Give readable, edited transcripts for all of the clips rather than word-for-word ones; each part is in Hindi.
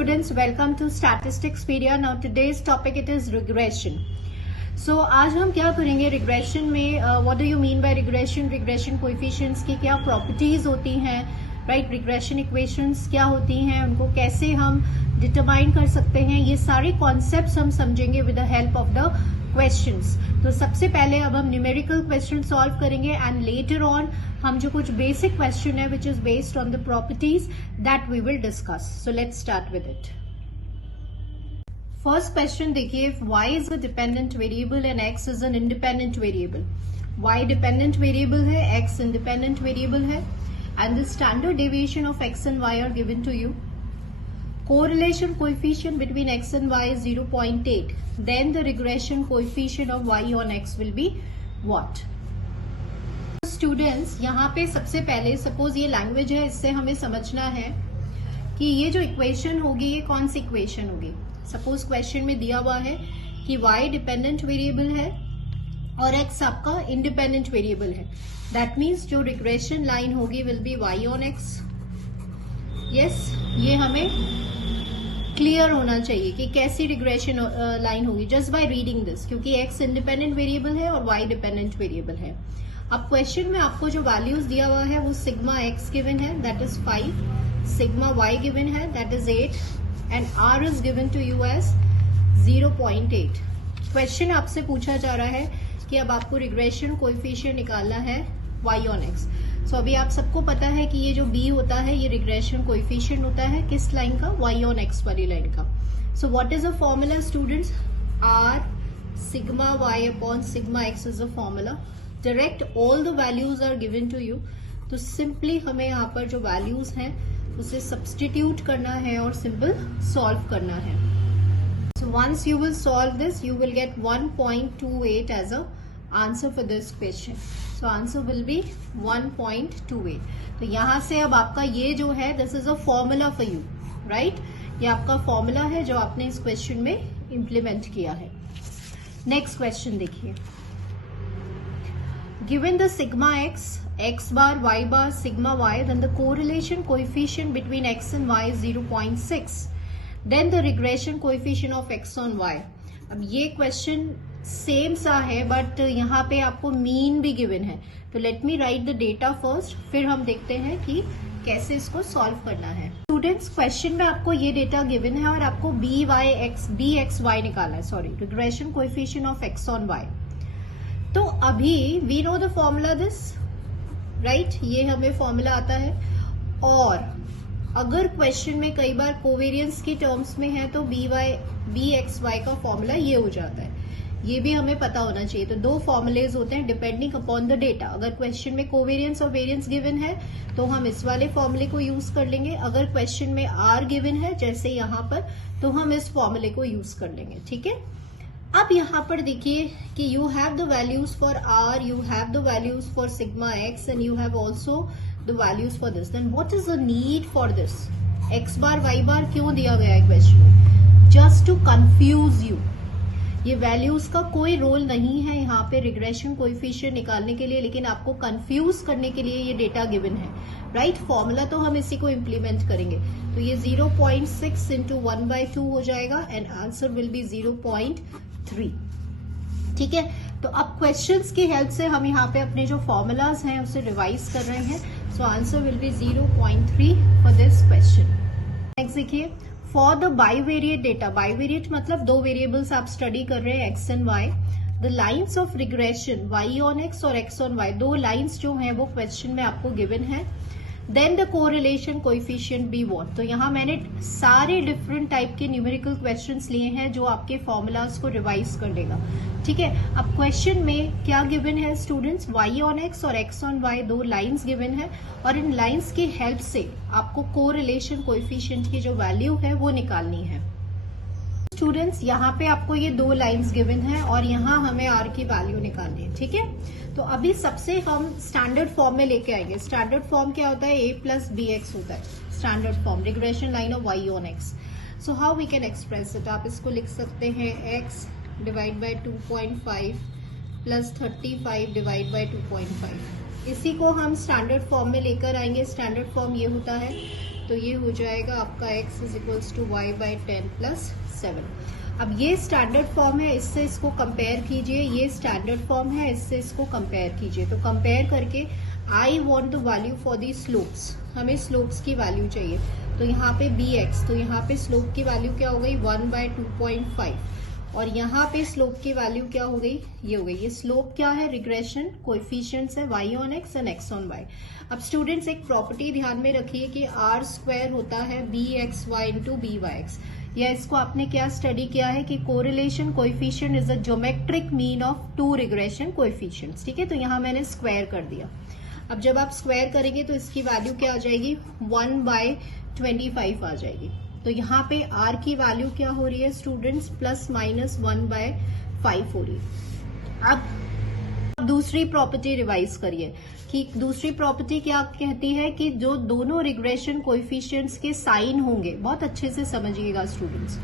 students, welcome to Statisticspedia. Now today's topic it is regression. So आज हम क्या करेंगे regression में what do you mean by regression? Regression coefficients की क्या properties होती हैं, right? Regression equations क्या होती हैं, उनको कैसे हम determine कर सकते हैं, ये सारे concepts हम समझेंगे with the help of the questions. तो सबसे पहले अब हम numerical question solve करेंगे and later on हम जो कुछ basic question है which is based on the properties that we will discuss. So let's start with it. First question देखिए, if y is a dependent variable and x is an independent variable. y dependent variable है, x independent variable है, and the standard deviation of x and y are given to you. Correlation coefficient between x and y is 0.8. Then the regression coefficient of y on x will be what? Students, यहाँ पे सबसे पहले सपोज ये लैंग्वेज है, इससे हमें समझना है कि ये जो इक्वेशन होगी ये कौन सी इक्वेशन होगी. सपोज क्वेश्चन में दिया हुआ है कि y डिपेंडेंट वेरिएबल है और x आपका इंडिपेंडेंट वेरिएबल है. दैट मीन्स जो रिग्रेशन लाइन होगी will be y on x. Yes, ये हमें क्लियर होना चाहिए कि कैसी रिग्रेशन लाइन होगी जस्ट बाय रीडिंग दिस, क्योंकि x इंडिपेंडेंट वेरिएबल है और y डिपेंडेंट वेरिएबल है. अब क्वेश्चन में आपको जो वैल्यूज दिया हुआ है वो सिग्मा x गिवन है, that is 5, sigma y given है, that is 8, and r is given to you as 0.8. Question आपसे पूछा जा रहा है कि अब आपको रिग्रेशन कोएफिशिएंट निकालना है y ऑन x. सो अभी आप सबको पता है कि ये जो b होता है ये रिग्रेशन कोएफिशिएंट होता है किस लाइन का, y ऑन x वाली लाइन का. So what is a formula students? r sigma y upon sigma x is a formula. Direct all the values are given to you. तो सिंपली हमें यहाँ पर जो वैल्यूज हैं उसे सब्सटीट्यूट करना है और सिंपल सॉल्व करना है. So once you will solve this you will get 1.28 as a answer for this question. So answer will be 1.28. तो यहां से अब आपका ये जो है this is a formula for you, right? ये आपका फॉर्मूला है जो आपने इस क्वेश्चन में इंप्लीमेंट किया है. नेक्स्ट क्वेश्चन देखिए. Given the sigma x, x bar, y bar, sigma y, then the correlation coefficient between x and y is 0.6. Then the regression coefficient of x on y. अब ये क्वेश्चन सेम सा है बट यहाँ पे आपको मीन भी गिवन है. तो let me right the data first, फिर हम देखते हैं कि कैसे इसको सॉल्व करना है. स्टूडेंट्स, क्वेश्चन में आपको ये डेटा गिवन है और आपको बी एक्स वाई निकालना है. Sorry, regression coefficient of x on y. तो अभी we know the formula this, right? ये हमें फॉर्मूला आता है. और अगर क्वेश्चन में कई बार कोवेरियंस की टर्म्स में है तो बी एक्स वाई का फॉर्मूला ये हो जाता है. ये भी हमें पता होना चाहिए. तो दो फॉर्मूलेज होते हैं डिपेंडिंग अपॉन द डेटा. अगर क्वेश्चन में कोवेरियंस और वेरियंस गिवन है तो हम इस वाले फॉर्मूले को यूज कर लेंगे. अगर क्वेश्चन में आर गिवन है जैसे यहाँ पर, तो हम इस फॉर्मूले को यूज कर लेंगे. ठीक है. अब यहाँ पर देखिए कि you have the values for r, you have the values for sigma x and you have also the values for this. Then what is the need for this? X bar y bar क्यों दिया गया है क्वेश्चन में? Just to confuse you. ये वैल्यूज का कोई रोल नहीं है यहाँ पे रिग्रेशन कोएफिशिएंट निकालने के लिए, लेकिन आपको कंफ्यूज करने के लिए ये डेटा गिवन है, राइट? फॉर्मूला तो हम इसी को इम्प्लीमेंट करेंगे. तो ये 0.6 इंटू 1/2 हो जाएगा एंड आंसर विल बी 0.3. ठीक है. तो अब क्वेश्चंस की हेल्प से हम यहाँ पे अपने जो फॉर्मूलाज हैं उसे रिवाइज कर रहे हैं. So answer will be 0.3 for this question. Next देखिए, for the bivariate data. Bivariate मतलब दो वेरिएबल्स आप स्टडी कर रहे हैं x and y. The lines of regression y on x और एक्स ऑन वाई, दो लाइन्स जो हैं वो क्वेश्चन में आपको गिवन है. Then the correlation coefficient be what. तो यहाँ मैंने सारे डिफरेंट टाइप के न्यूमेरिकल क्वेश्चंस लिए हैं जो आपके फॉर्मूलाज को रिवाइज कर देगा. ठीक है. अब क्वेश्चन में क्या गिवन है स्टूडेंट्स? वाई ऑन एक्स और एक्स ऑन वाई दो लाइन्स गिवन है और इन लाइन्स की हेल्प से आपको कोरिलेशन कोएफिशिएंट की जो वैल्यू है वो निकालनी है. स्टूडेंट्स, यहाँ पे आपको ये दो लाइन्स गिवन है और यहाँ हमें आर की वैल्यू निकालनी है. ठीक है. तो अभी सबसे हम स्टैंडर्ड फॉर्म में लेके आएंगे. स्टैंडर्ड फॉर्म क्या होता है? a प्लस बी एक्स होता है standard form, regression line of y on x. So how we can express it? आप इसको लिख सकते हैं x divide by 2.5 plus 35 divide by 2.5. इसी को हम स्टैंडर्ड फॉर्म में लेकर आएंगे. स्टैंडर्ड फॉर्म ये होता है तो ये हो जाएगा आपका x is equals to y by 10 plus 7। अब ये स्टैंडर्ड फॉर्म है, इससे इसको कंपेयर कीजिए, ये स्टैंडर्ड फॉर्म है, इससे इसको कंपेयर कीजिए। तो कंपेयर करके I want the value for the slopes, हमें स्लोप्स की वैल्यू चाहिए। तो यहाँ पे bx, तो यहाँ पे स्लोप की वैल्यू क्या हो गई 1/2.5, और यहाँ पे स्लोप की वैल्यू क्या हो गई, ये हो गई। ये स्लोप क्या है, रिग्रेशन कोएफिशिएंट्स है y on x and x on y। अब स्टूडेंट्स एक प्रॉपर्टी ध्यान में रखिए कि r स्क्वायर होता है bxy इंटू byx, या इसको आपने क्या स्टडी किया है कि correlation coefficient is a geometric mean of two regression coefficients. ठीक है, तो यहाँ मैंने स्क्वायर कर दिया। अब जब आप स्क्वायर करेंगे तो इसकी वैल्यू क्या आ जाएगी 1/25 आ जाएगी। तो यहाँ पे r की वैल्यू क्या हो रही है स्टूडेंट्स, प्लस माइनस 1/5 हो रही है। अब दूसरी प्रॉपर्टी रिवाइज करिए कि दूसरी प्रॉपर्टी क्या कहती है कि जो दोनों रिग्रेशन कोएफिशिएंट्स के साइन होंगे, बहुत अच्छे से समझिएगा स्टूडेंट्स,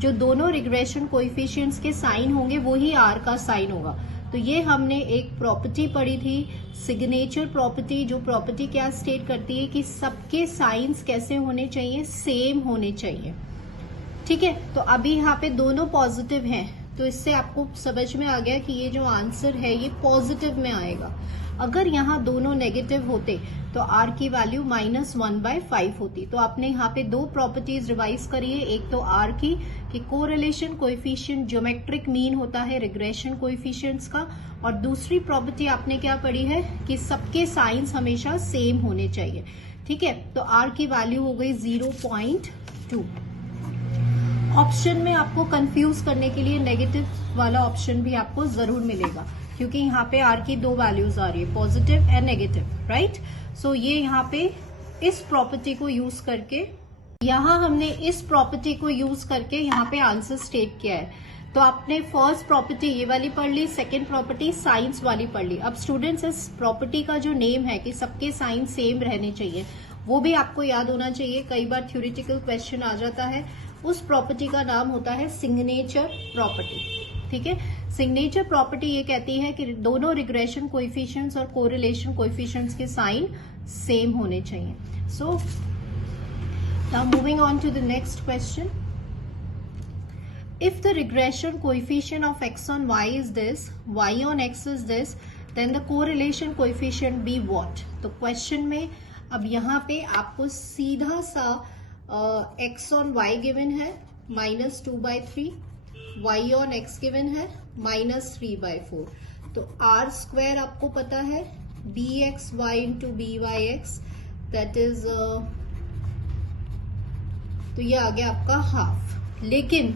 जो दोनों रिग्रेशन कोएफिशिएंट्स के साइन होंगे वही r का साइन होगा। तो ये हमने एक प्रॉपर्टी पढ़ी थी, सिग्नेचर प्रॉपर्टी, जो प्रॉपर्टी क्या स्टेट करती है कि सबके साइंस कैसे होने चाहिए, सेम होने चाहिए। ठीक है, तो अभी यहाँ पे दोनों पॉजिटिव हैं, तो इससे आपको समझ में आ गया कि ये जो आंसर है ये पॉजिटिव में आएगा। अगर यहाँ दोनों नेगेटिव होते तो r की वैल्यू -1/5 होती। तो आपने यहाँ पे दो प्रॉपर्टीज रिवाइज करी है, एक तो r की कि कोरिलेशन कोएफिशिएंट ज्योमेट्रिक मीन होता है रिग्रेशन कोएफिशिएंट्स का, और दूसरी प्रॉपर्टी आपने क्या पढ़ी है कि सबके साइंस हमेशा सेम होने चाहिए। ठीक है, तो r की वैल्यू हो गई 0.2। ऑप्शन में आपको कंफ्यूज करने के लिए नेगेटिव वाला ऑप्शन भी आपको जरूर मिलेगा, क्योंकि यहाँ पे r की दो वैल्यूज आ रही है, पॉजिटिव एंड नेगेटिव, राइट। सो ये यहाँ पे इस प्रॉपर्टी को यूज करके, यहाँ हमने इस प्रॉपर्टी को यूज करके यहाँ पे आंसर स्टेट किया है। तो आपने फर्स्ट प्रॉपर्टी ये वाली पढ़ ली, सेकेंड प्रॉपर्टी साइंस वाली पढ़ ली। अब स्टूडेंट्स इस प्रॉपर्टी का जो नेम है कि सबके साइन सेम रहने चाहिए, वो भी आपको याद होना चाहिए, कई बार थ्योरेटिकल क्वेश्चन आ जाता है। उस प्रॉपर्टी का नाम होता है सिग्नेचर प्रॉपर्टी। ठीक है, सिग्नेचर प्रॉपर्टी ये कहती है कि दोनों रिग्रेशन कोएफिशिएंट्स और कोरिलेशन कोएफिशिएंट्स के साइन सेम होने चाहिए। So now moving on to the next question. If the regression coefficient of x on y is this, y on x is this, then the correlation coefficient be what? तो क्वेश्चन में अब यहाँ पे आपको सीधा सा x on y गिवन है -2/3, y on x गिवन है -3/4। तो r स्क्वायर आपको पता है bxy into byx, that is तो ये आ गया आपका हाफ। लेकिन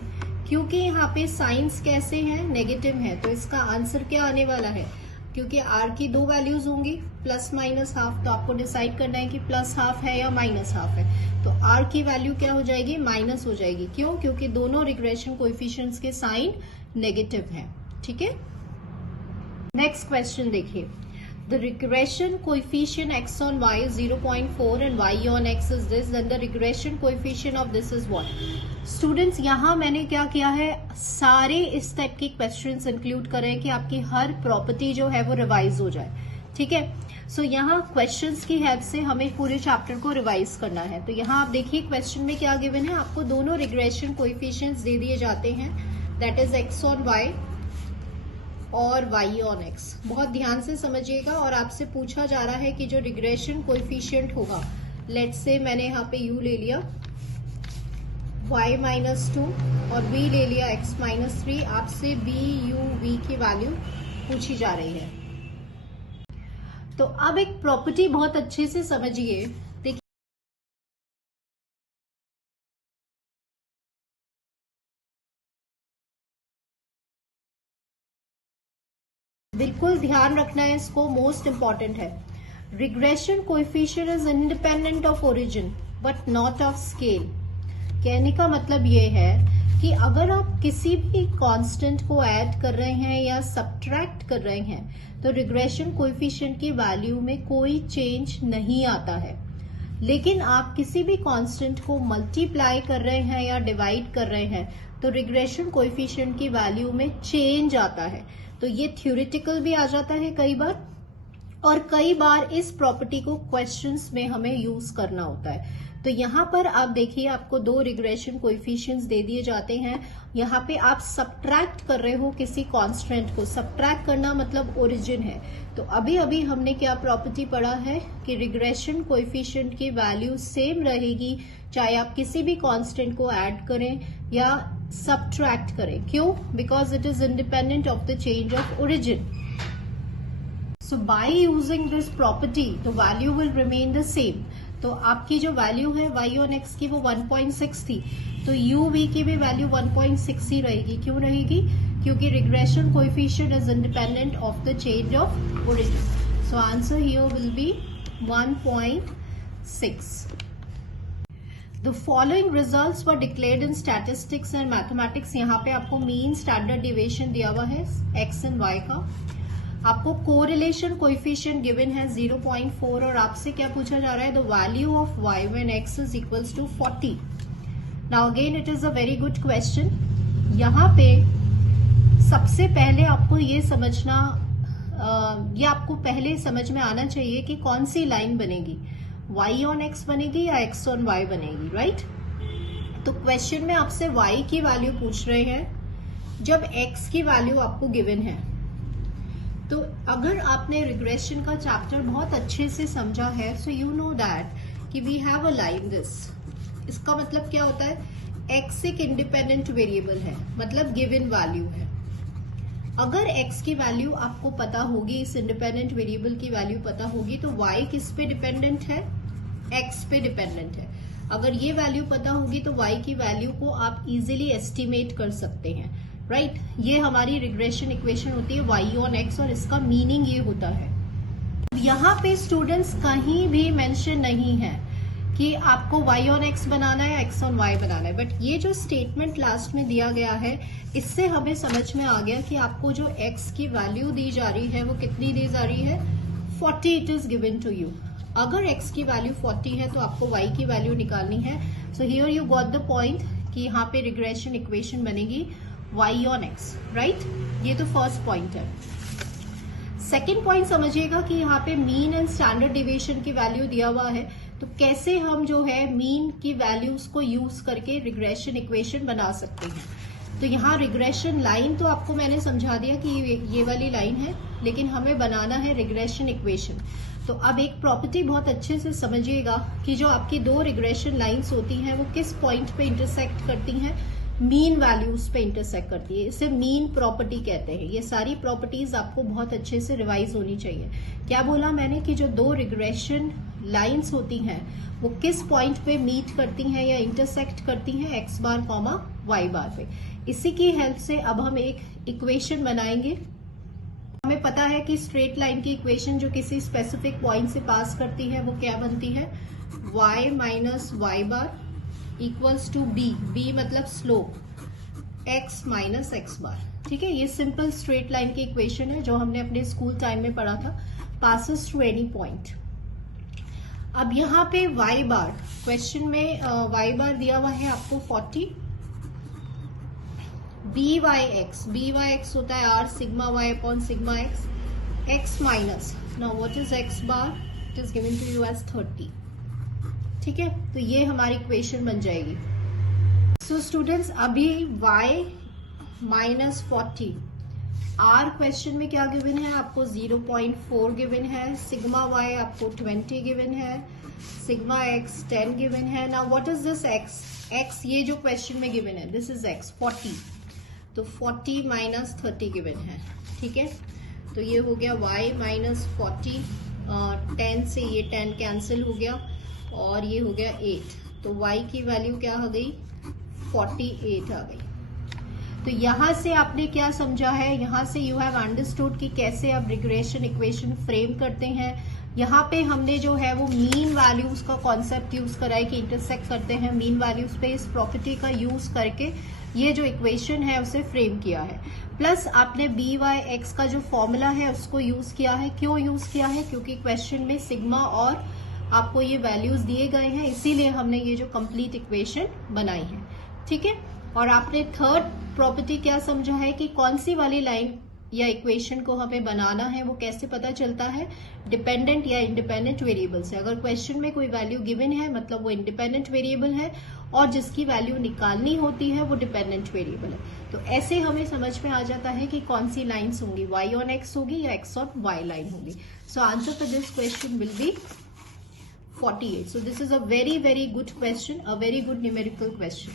क्योंकि यहाँ पे साइंस कैसे हैं, नेगेटिव है, तो इसका आंसर क्या आने वाला है, क्योंकि r की दो वैल्यूज होंगी प्लस माइनस हाफ, तो आपको डिसाइड करना है कि प्लस हाफ है या माइनस हाफ है। तो r की वैल्यू क्या हो जाएगी, माइनस हो जाएगी। क्यों, क्योंकि दोनों रिग्रेशन कोएफिशिएंट्स के साइन नेगेटिव हैं। ठीक है, नेक्स्ट क्वेश्चन देखिए। The regression coefficient x on y is 0.4 and y on x is this, then the regression coefficient of this is what? Students यहाँ मैंने क्या किया है, सारे इस टाइप के क्वेश्चंस इंक्लूड करें कि आपकी हर प्रॉपर्टी जो है वो रिवाइज हो जाए। ठीक है, सो यहाँ क्वेश्चंस की हेल्प से हमें पूरे चैप्टर को रिवाइज करना है। तो यहाँ आप देखिए क्वेश्चन में क्या गिवन है, आपको दोनों रिग्रेशन कोएफिशिएंट्स दे दिए जाते हैं, that is x on y और y on x। बहुत ध्यान से समझिएगा, और आपसे पूछा जा रहा है कि जो रिग्रेशन कोएफिशिएंट होगा, लेट्स से मैंने यहाँ पे u ले लिया, y-2 और v ले लिया x-3, आपसे b u v की वैल्यू पूछी जा रही है। तो अब एक प्रॉपर्टी बहुत अच्छे से समझिए, देखिए बिल्कुल ध्यान रखना है इसको, मोस्ट इंपॉर्टेंट है। Regression coefficient is independent of origin but not of scale. कहने का मतलब ये है कि अगर आप किसी भी कांस्टेंट को ऐड कर रहे हैं या सब्ट्रैक्ट कर रहे हैं तो रिग्रेशन कोएफिशिएंट की वैल्यू में कोई चेंज नहीं आता है। लेकिन आप किसी भी कांस्टेंट को मल्टीप्लाई कर रहे हैं या डिवाइड कर रहे हैं तो रिग्रेशन कोएफिशिएंट की वैल्यू में चेंज आता है। तो ये थ्योरेटिकल भी आ जाता है कई बार, और कई बार इस प्रॉपर्टी को क्वेश्चंस में हमें यूज करना होता है। तो यहाँ पर आप देखिए आपको दो रिग्रेशन कोएफिशिएंट्स दे दिए जाते हैं। यहाँ पे आप सबट्रैक्ट कर रहे हो किसी कांस्टेंट को। सबट्रैक्ट करना मतलब ओरिजिन है। तो अभी अभी हमने क्या प्रॉपर्टी पढ़ा है कि रिग्रेशन कोएफिशिएंट की वैल्यू सेम रहेगी चाहे आप किसी भी कांस्टेंट को ऐड करें या सबट्रैक्ट करें। क्यों? Because it is independent of the change of origin. So by using this property, the value will remain the same. तो आपकी जो वैल्यू है y on x की वो 1.6 थी, तो u v की भी वैल्यू 1.6 ही रहेगी। क्यों रहेगी? क्योंकि regression coefficient is independent of the change of origin. So answer here will be 1.6। The following results were declared in statistics and mathematics। यहाँ पे आपको मीन स्टैंडर्ड डिविएशन दिया हुआ है x एंड y का। आपको कोरिलेशन कोएफिशिएंट गिवन है 0.4 और आपसे क्या पूछा जा रहा है? The value of y when x is equals to 40। Now again it is a very good question. यहाँ पे सबसे पहले आपको ये समझना ये आपको पहले समझ में आना चाहिए कि कौन सी लाइन बनेगी, y ऑन x बनेगी या x ऑन y बनेगी, राइट? तो क्वेश्चन में आपसे y की वैल्यू पूछ रहे हैं जब x की वैल्यू आपको गिवन है। तो अगर आपने रिग्रेशन का चैप्टर बहुत अच्छे से समझा है, सो यू नो दैट कि we have a line this. इसका मतलब क्या होता है? x एक इंडिपेंडेंट वेरिएबल है, मतलब गिवन वैल्यू है। अगर x की वैल्यू आपको पता होगी, इस इंडिपेंडेंट वेरिएबल की वैल्यू पता होगी, तो y किस पे डिपेंडेंट है? x पे डिपेंडेंट है। अगर ये वैल्यू पता होगी तो y की वैल्यू को आप इजीली एस्टिमेट कर सकते हैं, राइट? ये हमारी रिग्रेशन इक्वेशन होती है y ऑन x और इसका मीनिंग ये होता है। यहाँ पे स्टूडेंट्स कहीं भी मेंशन नहीं है कि आपको y ऑन x बनाना है या x ऑन y बनाना है, बट ये जो स्टेटमेंट लास्ट में दिया गया है इससे हमें समझ में आ गया कि आपको जो x की वैल्यू दी जा रही है वो कितनी दी जा रही है? 40 it is given to you. अगर x की वैल्यू 40 है तो आपको y की वैल्यू निकालनी है। So here you got the point कि यहाँ पे रिग्रेशन इक्वेशन बनेगी y ऑन x, राइट? ये तो फर्स्ट पॉइंट है। सेकेंड पॉइंट समझिएगा कि यहाँ पे मीन एंड स्टैंडर्ड डिविएशन की वैल्यू दिया हुआ है, तो कैसे हम जो है मीन की वैल्यूज को यूज करके रिग्रेशन इक्वेशन बना सकते हैं। तो यहाँ रिग्रेशन लाइन तो आपको मैंने समझा दिया कि ये वाली लाइन है, लेकिन हमें बनाना है रिग्रेशन इक्वेशन। तो अब एक प्रॉपर्टी बहुत अच्छे से समझिएगा कि जो आपकी दो रिग्रेशन लाइंस होती हैं वो किस पॉइंट पे इंटरसेक्ट करती हैं? मीन वैल्यूज पे इंटरसेक्ट करती है। इसे मीन प्रॉपर्टी कहते हैं। ये सारी प्रॉपर्टीज आपको बहुत अच्छे से रिवाइज होनी चाहिए। क्या बोला मैंने कि जो दो रिग्रेशन लाइंस होती हैं वो किस पॉइंट पे मीट करती हैं या इंटरसेक्ट करती हैं? एक्स बार कॉमा वाई बार पे। इसी की हेल्प से अब हम एक इक्वेशन बनाएंगे। हमें पता है कि स्ट्रेट लाइन की इक्वेशन जो किसी स्पेसिफिक पॉइंट से पास करती है वो क्या बनती है? y minus y bar equals to b। b मतलब slope, x minus x bar. ठीक है, ये सिंपल स्ट्रेट लाइन की इक्वेशन है जो हमने अपने स्कूल टाइम में पढ़ा था, पासेस थ्रू एनी पॉइंट। अब यहाँ पे y बार, क्वेश्चन में y बार दिया हुआ है आपको 40, by x होता है r sigma y upon sigma x, x minus, now what is x bar? It is given to you as 30। ठीक है, तो ये हमारी इक्वेशन बन जाएगी। सो स्टूडेंट्स, अभी y माइनस 40, r क्वेश्चन में क्या गिवन है? आपको 0.4 गिवन है, सिग्मा y आपको 20 गिवन है, सिग्मा x 10 गिवन है। Now what is this x? x ये जो क्वेश्चन में गिवन है, दिस इज x 40, तो 40 माइनस 30 गिवन है। ठीक है, तो ये हो गया y माइनस 40, 10 से ये 10 कैंसिल हो गया और ये हो गया 8, तो y की वैल्यू क्या आ गई? 48 आ गई। तो यहां से आपने क्या समझा है? यहां से यू हैव अंडरस्टूड कि कैसे आप रिग्रेशन इक्वेशन फ्रेम करते हैं। यहाँ पे हमने जो है वो मीन वैल्यूज का कॉन्सेप्ट यूज करा है कि इंटरसेक्ट करते हैं मीन वैल्यूज पे। इस प्रॉपर्टी का यूज करके ये जो इक्वेशन है उसे फ्रेम किया है। प्लस आपने बी वाई एक्स का जो फॉर्मूला है उसको यूज किया है। क्यों यूज किया है? क्योंकि क्वेश्चन में सिग्मा और आपको ये वैल्यूज दिए गए हैं, इसीलिए हमने ये जो कंप्लीट इक्वेशन बनाई है। ठीक है, और आपने थर्ड प्रॉपर्टी क्या समझा है कि कौन सी वाली लाइन या इक्वेशन को हमें बनाना है वो कैसे पता चलता है, डिपेंडेंट या इंडिपेंडेंट वेरिएबल से। अगर क्वेश्चन में कोई वैल्यू गिवन है मतलब वो इंडिपेंडेंट वेरिएबल है और जिसकी वैल्यू निकालनी होती है वो डिपेंडेंट वेरिएबल है। तो ऐसे हमें समझ में आ जाता है कि कौन सी लाइन्स होंगी, y on x होगी या x on y लाइन होगी। So answer for this question will B 48. So this is a very good question, a very good numerical question.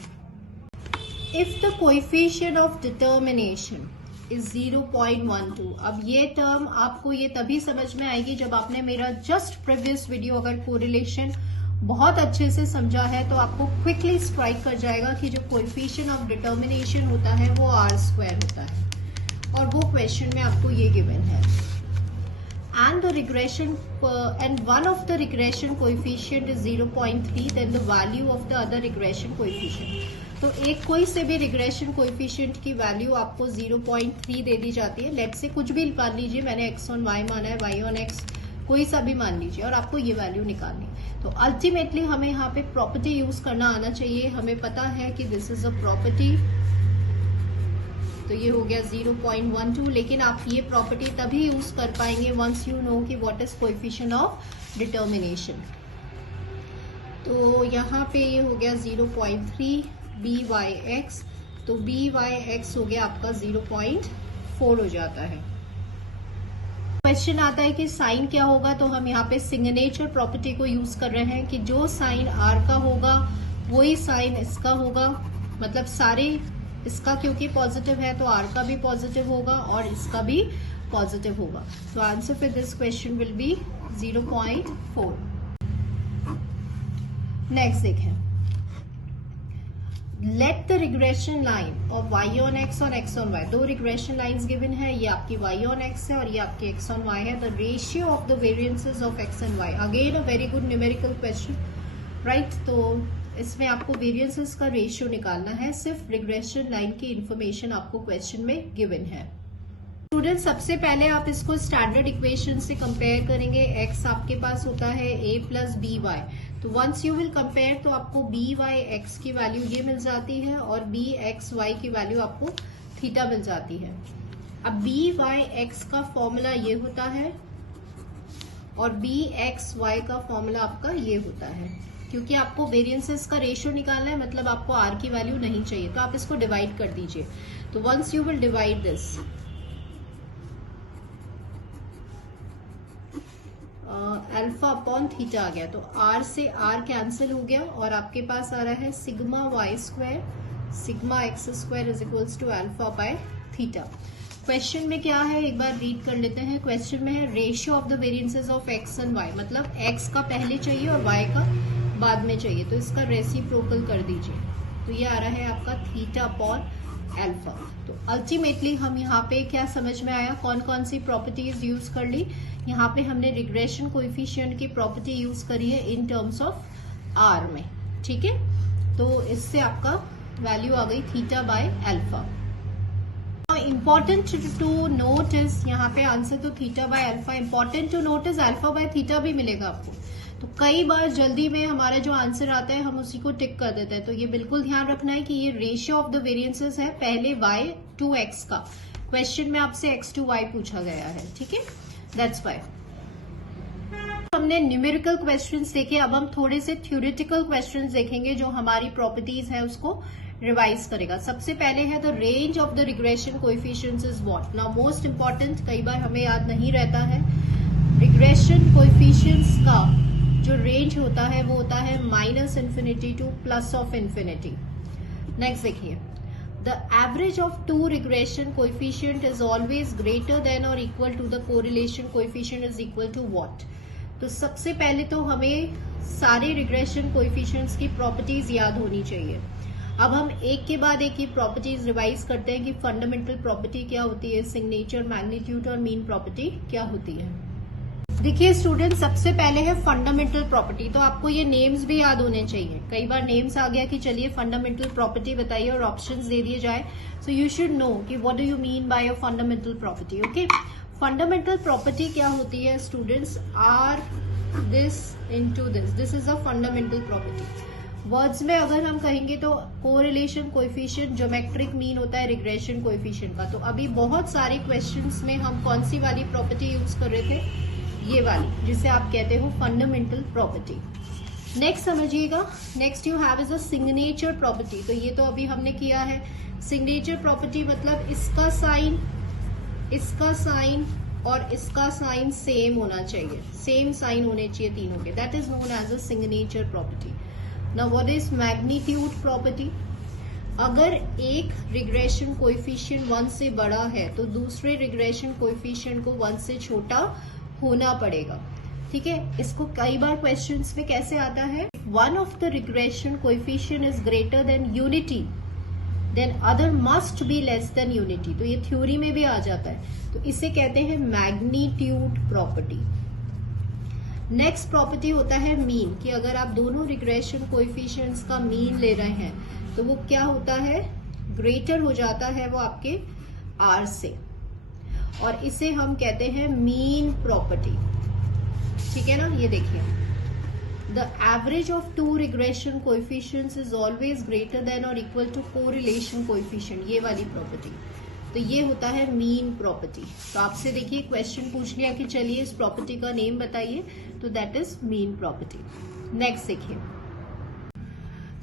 If the coefficient of determination is 0.12, अब ये टर्म आपको ये तभी समझ में आएगी जब आपने मेरा जस्ट प्रीवियस वीडियो अगर कोरिलेशन बहुत अच्छे से समझा है तो आपको क्विकली स्ट्राइक कर जाएगा कि जो कोएफिशिएंट ऑफ डिटर्मिनेशन होता है वो r² होता है और वो क्वेश्चन में आपको ये गिवन है। And the regression and one of the regression coefficient is 0.3, then the value of the other regression coefficient. तो एक कोई से भी रिग्रेशन कोएफिशिएंट की वैल्यू आपको 0.3 दे दी जाती है। लेट से कुछ भी मान लीजिए, मैंने x on y माना है, y on x कोई सा भी मान लीजिए और आपको ये वैल्यू निकालनी है। तो अल्टीमेटली हमें यहाँ पे प्रॉपर्टी यूज करना आना चाहिए। हमें पता है कि दिस इज अ प्रॉपर्टी, तो ये हो गया 0.12, लेकिन आप ये प्रॉपर्टी तभी यूज कर पाएंगे वंस यू नो कि what is coefficient of determination. तो यहाँ पे ये हो गया 0.3 byx, तो byx हो गया आपका 0.4 हो जाता है। क्वेश्चन आता है कि साइन क्या होगा, तो हम यहाँ पे सिग्नेचर प्रॉपर्टी को यूज कर रहे हैं कि जो साइन r का होगा वही साइन इसका होगा, मतलब सारे इसका क्योंकि पॉजिटिव है तो r का भी पॉजिटिव होगा और इसका भी पॉजिटिव होगा। तो answer for this question will be 0.4। Next देखें, let the regression line of y on x और x on y, दो रिग्रेशन लाइंस गिवन है, ये आपकी y on x है और ये आपकी x on y है। The ratio of the variances of x and y, again a very good numerical question, right. तो इसमें आपको वेरिएंसेस का रेशियो निकालना है, सिर्फ रिग्रेशन लाइन की इंफॉर्मेशन आपको क्वेश्चन में गिवन है। स्टूडेंट सबसे पहले आप इसको स्टैंडर्ड इक्वेशन से कंपेयर करेंगे। x आपके पास होता है a प्लस बी वाई, तो वंस यू विल कंपेयर तो आपको बी वाई एक्स की वैल्यू ये मिल जाती है और बी एक्स वाई की वैल्यू आपको थीटा मिल जाती है। अब बी वाई एक्स का फॉर्मूला ये होता है और बी एक्स वाई का फॉर्मूला आपका ये होता है। क्योंकि आपको वेरिएंसेस का रेशियो निकालना है, मतलब आपको आर की वैल्यू नहीं चाहिए, तो आप इसको डिवाइड कर दीजिए। तो once you will divide this, alpha upon theta आ गया, तो r से r कैंसिल हो गया और आपके पास आ रहा है sigma y square sigma x square is equals to alpha by theta. Question में क्या है एक बार रीड कर लेते हैं। क्वेश्चन में है ratio of the variances of x and y, मतलब x का पहले चाहिए और y का बाद में चाहिए, तो इसका रेसिप्रोकल कर दीजिए। तो ये आ रहा है आपका थीटा अपॉन अल्फा। तो अल्टीमेटली हम यहाँ पे क्या समझ में आया, कौन कौन सी प्रॉपर्टीज यूज कर ली। यहाँ पे हमने रिग्रेशन कोएफिशिएंट की प्रॉपर्टी यूज करी है इन टर्म्स ऑफ r में, ठीक है। तो इससे आपका वैल्यू आ गई theta by alpha. Important to note is, यहाँ पे आंसर तो theta by alpha, important to note is alpha by theta भी मिलेगा आपको। तो कई बार जल्दी में हमारा जो आंसर आता है हम उसी को टिक कर देते हैं, तो ये बिल्कुल ध्यान रखना है कि ये रेशियो ऑफ द वेरिएंसेस है पहले y टू x का। क्वेश्चन में आपसे x टू y पूछा गया है, ठीक है, दैट्स वाई। हमने न्यूमेरिकल क्वेश्चंस देखे, अब हम थोड़े से थ्योरेटिकल क्वेश्चंस देखेंगे जो हमारी प्रॉपर्टीज है उसको रिवाइज करेगा। सबसे पहले है the range of the regression coefficients is what. Now most important, कई बार हमें याद नहीं रहता है, रिग्रेशन कोएफिशिएंट्स का जो रेंज होता है वो होता है -∞ टू +∞। नेक्स्ट देखिए, the average of two regression coefficient is always greater than और equal to the correlation coefficient is equal to what. तो सबसे पहले तो हमें सारे रिग्रेशन कोएफिशिएंट्स की प्रॉपर्टीज याद होनी चाहिए। अब हम एक के बाद एक ही प्रॉपर्टीज रिवाइज करते हैं कि फंडामेंटल प्रॉपर्टी क्या होती है, सिग्नेचर, मैग्नीट्यूड और मीन प्रॉपर्टी क्या होती है। देखिए स्टूडेंट, सबसे पहले है फंडामेंटल प्रॉपर्टी, तो आपको ये नेम्स भी याद होने चाहिए। कई बार नेम्स आ गया कि चलिए फंडामेंटल प्रॉपर्टी बताइए और ऑप्शंस दे दिए जाए, सो यू शुड नो कि what do you mean by a fundamental property. Okay, fundamental property क्या होती है students, r this into this, this is a fundamental property. Words में अगर हम कहेंगे तो कोरिलेशन कोएफिशिएंट ज्योमेट्रिक मीन होता है रिग्रेशन कोएफिशिएंट का। तो अभी बहुत सारे क्वेश्चंस में हम कौन सी वाली प्रॉपर्टी यूज कर रहे थे, ये वाली, जिसे आप कहते हो फंडामेंटल प्रॉपर्टी। नेक्स्ट समझिएगा, next you have is a signature property. तो ये तो अभी हमने किया है। सिग्नेचर प्रॉपर्टी मतलब इसका साइन और इसका साइन सेम होना चाहिए, सेम साइन होने चाहिए तीनों के। That is known as a signature property. Now what is magnitude property? अगर एक रिग्रेशन कोएफिशिएंट 1 से बड़ा है तो दूसरे रिग्रेशन कोएफिशिएंट को 1 से छोटा होना पड़ेगा। ठीक है, इसको कई बार क्वेश्चंस में कैसे आता है, one of the regression coefficient is greater than unity then other must be less than unity. तो ये थ्योरी में भी आ जाता है, तो इसे कहते हैं मैग्नीट्यूड प्रॉपर्टी। नेक्स्ट प्रॉपर्टी होता है मीन, कि अगर आप दोनों रिग्रेशन कोएफिशिएंट्स का मीन ले रहे हैं तो वो क्या होता है, ग्रेटर हो जाता है वो आपके आर से, और इसे हम कहते हैं मीन प्रॉपर्टी। ठीक है ना, ये देखिए, the average of two regression coefficients is always greater than और इक्वल टू कोरिलेशन कोएफिशिएंट, ये वाली प्रॉपर्टी। तो ये होता है मीन प्रॉपर्टी। तो आपसे देखिए क्वेश्चन पूछ लिया कि चलिए इस प्रॉपर्टी का नेम बताइए, तो that is mean property. Next देखिए,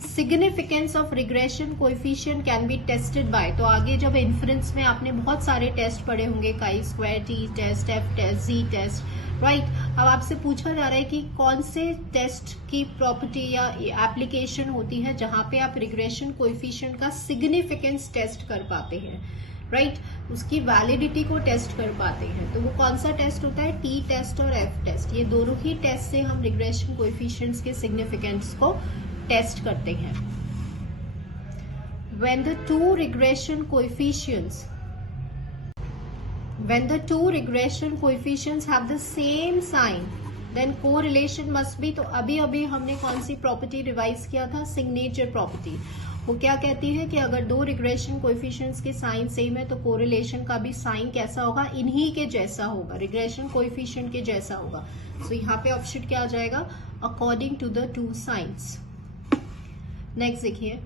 significance of regression coefficient can be tested by. तो आगे जब इन्फ्रेंस में आपने बहुत सारे टेस्ट पढ़े होंगे, chi square, t test, F test, G test, right. अब आपसे पूछा जा रहा है कि कौन से टेस्ट की प्रॉपर्टी या एप्लीकेशन होती है जहां पे आप रिग्रेशन कोएफिशिएंट का सिग्निफिकेंस टेस्ट कर पाते हैं, राइट, उसकी वैलिडिटी को टेस्ट कर पाते हैं। तो वो कौन सा टेस्ट होता है, टी टेस्ट और एफ टेस्ट। ये दोनों ही टेस्ट से हम रिग्रेशन कोएफिशिएंट्स के सिग्निफिकेंस को टेस्ट करते हैं। When the two regression coefficients have the same sign, then correlation must be। तो अभी हमने कौन सी प्रॉपर्टी रिवाइज किया था, सिग्नेचर प्रॉपर्टी। वो क्या कहती है कि अगर दो रिग्रेशन कोएफिशिएंट्स के साइन सेम है तो कोरिलेशन का भी साइन कैसा होगा, इन्हीं के जैसा होगा, रिग्रेशन कोएफिशिएंट के जैसा होगा। सो यहाँ पे ऑप्शन क्या आ जाएगा, according to the two signs. Next देखिए,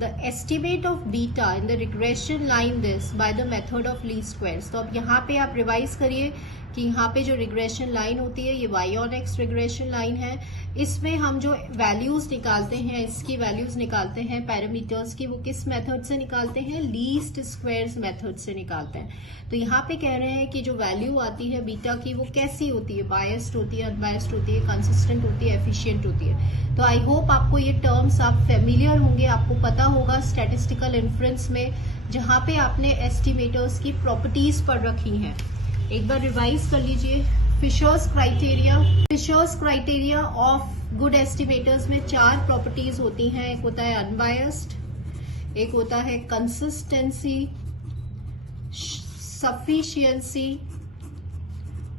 the estimate of beta in the regression line this by the method of least squares. तो अब यहाँ पे आप रिवाइज करिए कि यहाँ पे जो रिग्रेशन लाइन होती है ये y on x regression line है। इसमें हम जो वैल्यूज निकालते हैं, इसकी वैल्यूज निकालते हैं पैरामीटर्स की, वो किस मेथड से निकालते हैं, लीस्ट स्क्वायर्स मेथड से निकालते हैं। तो यहाँ पे कह रहे हैं कि जो वैल्यू आती है बीटा की वो कैसी होती है, बायस्ड होती है, अनबायस्ड होती है, कंसिस्टेंट होती है, एफिशिएंट होती है। तो आई होप आपको ये टर्म्स आप फेमिलियर होंगे, आपको पता होगा स्टैटिस्टिकल इन्फ्रेंस में जहाँ पे आपने एस्टिमेटर्स की प्रॉपर्टीज पढ़ रखी हैं। एक बार रिवाइज कर लीजिए। Fisher's criteria of good estimators में 4 प्रॉपर्टीज होती हैं। एक होता है अनबायस्ड, एक होता है कंसिस्टेंसी, सफिशिएंसी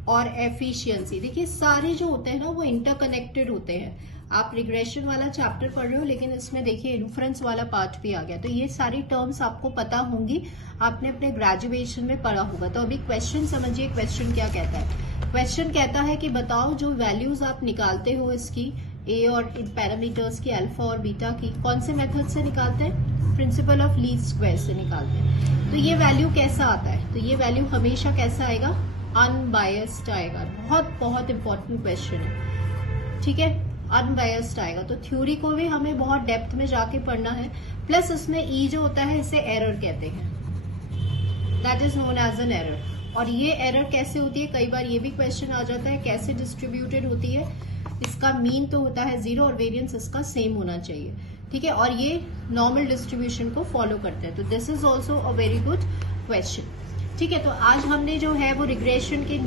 और एफिशिएंसी। देखिए सारे जो होते हैं ना वो इंटरकनेक्टेड होते हैं। आप रिग्रेशन वाला चैप्टर पढ़ रहे हो लेकिन इसमें देखिए इन्फ्रेंस वाला पार्ट भी आ गया, तो ये सारी टर्म्स आपको पता होंगी, आपने अपने ग्रेजुएशन में पढ़ा होगा। तो अभी क्वेश्चन समझिए, क्वेश्चन क्या कहता है। क्वेश्चन कहता है कि बताओ जो वैल्यूज आप निकालते हो इसकी ए और इन पैरामीटर्स की, अल्फा और बीटा की, कौन से मेथड से निकालते हैं, प्रिंसिपल ऑफ लीस्ट स्क्वायर से निकालते हैं। तो ये वैल्यू कैसा आता है, तो ये वैल्यू हमेशा कैसा आएगा, अनबायस्ड आएगा। बहुत बहुत इंपॉर्टेंट क्वेश्चन है, ठीक है, अनबायस्ड आएगा। तो थ्योरी को भी हमें बहुत डेप्थ में जाके पढ़ना है। प्लस उसमें ई जो होता है इसे एरर कहते हैं, that is known as an error. और ये एरर कैसे होती है, कई बार ये भी क्वेश्चन आ जाता है, कैसे डिस्ट्रीब्यूटेड होती है। इसका मीन तो होता है 0 और वेरिएंस इसका सेम होना चाहिए, ठीक है, और ये नॉर्मल डिस्ट्रीब्यूशन को फॉलो करते हैं। तो this is also a very good question, ठीक है। तो आज हमने जो है वो रिग्रेशन के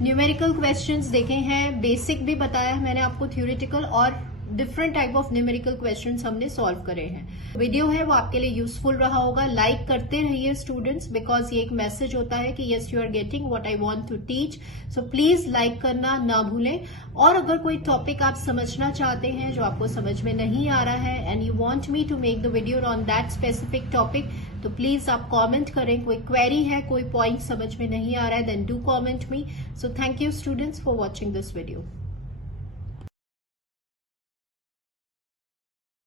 न्यूमेरिकल क्वेश्चंस देखे हैं, बेसिक भी बताया है मैंने आपको, थ्योरेटिकल और different type of numerical questions हमने सॉल्व करे हैं। वीडियो है वो आपके लिए यूजफुल रहा होगा, लाइक करते रहिए स्टूडेंट्स, बिकॉज ये एक मैसेज होता है कि yes you are getting what I want to teach. So please like करना ना भूलें। और अगर कोई टॉपिक आप समझना चाहते हैं जो आपको समझ में नहीं आ रहा है and you want me to make the video on that specific topic, तो प्लीज आप कमेंट करें। कोई क्वेरी है, कोई पॉइंट समझ में नहीं आ रहा है, then do comment me. So thank you students for watching this video.